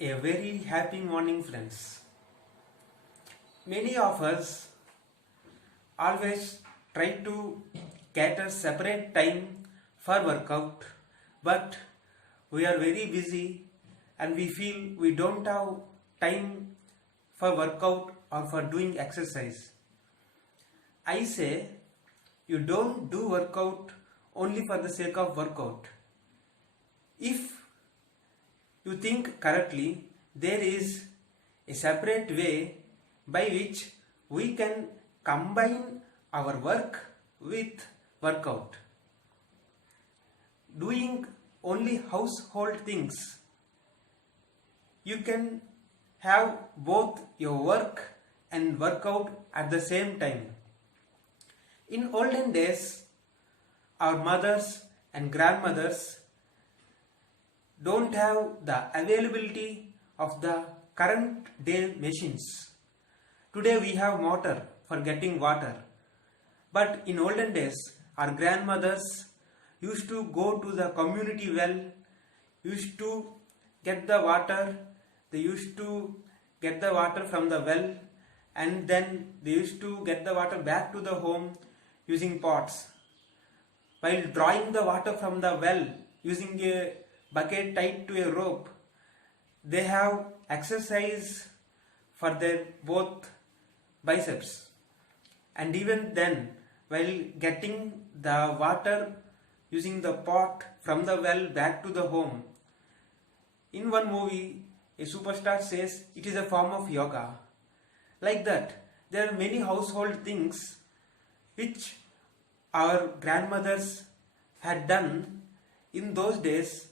A very happy morning, friends. Many of us always try to cater separate time for workout, but we are very busy and we feel we don't have time for workout or for doing exercise. I say you don't do workout only for the sake of workout. If you think correctly, there is a separate way by which we can combine our work with workout. Doing only household things, you can have both your work and workout at the same time. In olden days, our mothers and grandmothers don't have the availability of the current day machines. Today we have motor for getting water, but in olden days our grandmothers used to go to the community well, used to get the water, they used to get the water from the well, and then they used to get the water back to the home using pots. While drawing the water from the well using a bucket tied to a rope, they have exercise for their both biceps. And even then, while getting the water using the pot from the well back to the home, in one movie a superstar says it is a form of yoga. Like that, there are many household things which our grandmothers had done in those days,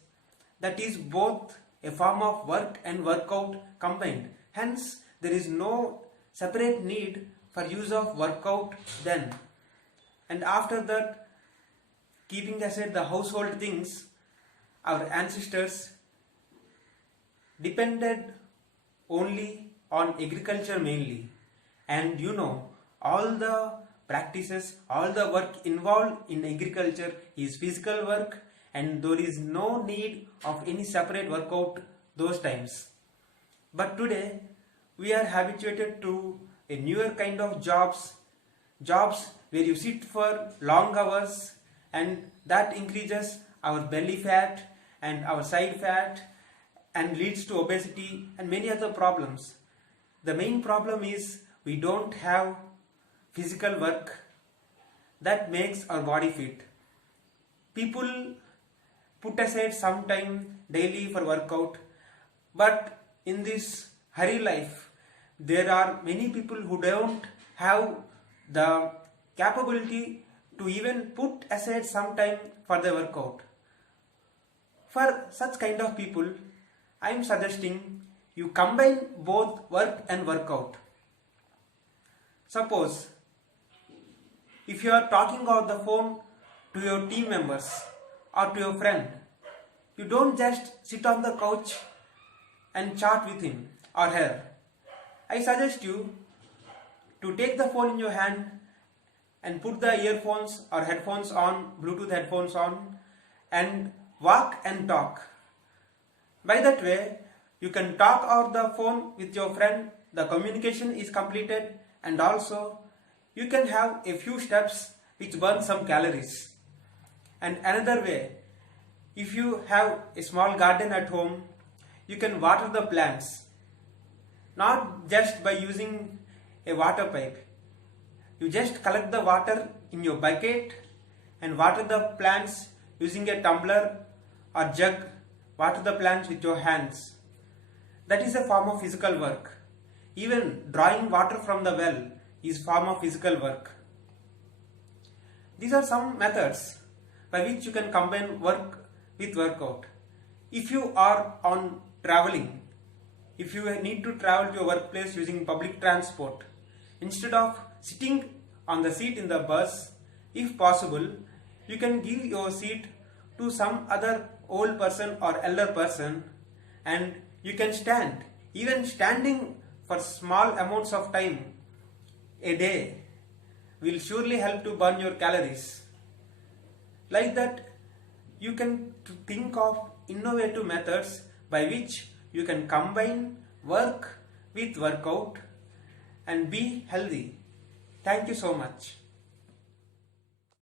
that is both a form of work and workout combined. Hence, there is no separate need for use of workout then. And after that, keeping aside the household things, our ancestors depended only on agriculture mainly. And all the practices, all the work involved in agriculture is physical work, and there is no need of any separate workout those times. But today we are habituated to a newer kind of jobs where you sit for long hours, and that increases our belly fat and our side fat and leads to obesity and many other problems. The main problem is we don't have physical work that makes our body fit. People put aside some time daily for workout, but in this hurry life, there are many people who don't have the capability to even put aside some time for their workout. For such kind of people, I am suggesting you combine both work and workout. Suppose if you are talking on the phone to your team members or to your friend, you don't just sit on the couch and chat with him or her. I suggest you to take the phone in your hand and put the earphones or headphones on, Bluetooth headphones on, and walk and talk. By that way, you can talk over the phone with your friend, the communication is completed, and also you can have a few steps which burn some calories. And another way, if you have a small garden at home, you can water the plants, not just by using a water pipe. You just collect the water in your bucket and water the plants using a tumbler or jug. Water the plants with your hands. That is a form of physical work. Even drawing water from the well is form of physical work. These are some methods by which you can combine work with workout. If you are on traveling, if you need to travel to your workplace using public transport, instead of sitting on the seat in the bus, if possible, you can give your seat to some other old person or elder person, and you can stand. Even standing for small amounts of time a day will surely help to burn your calories. Like that, you can think of innovative methods by which you can combine work with workout and be healthy. Thank you so much.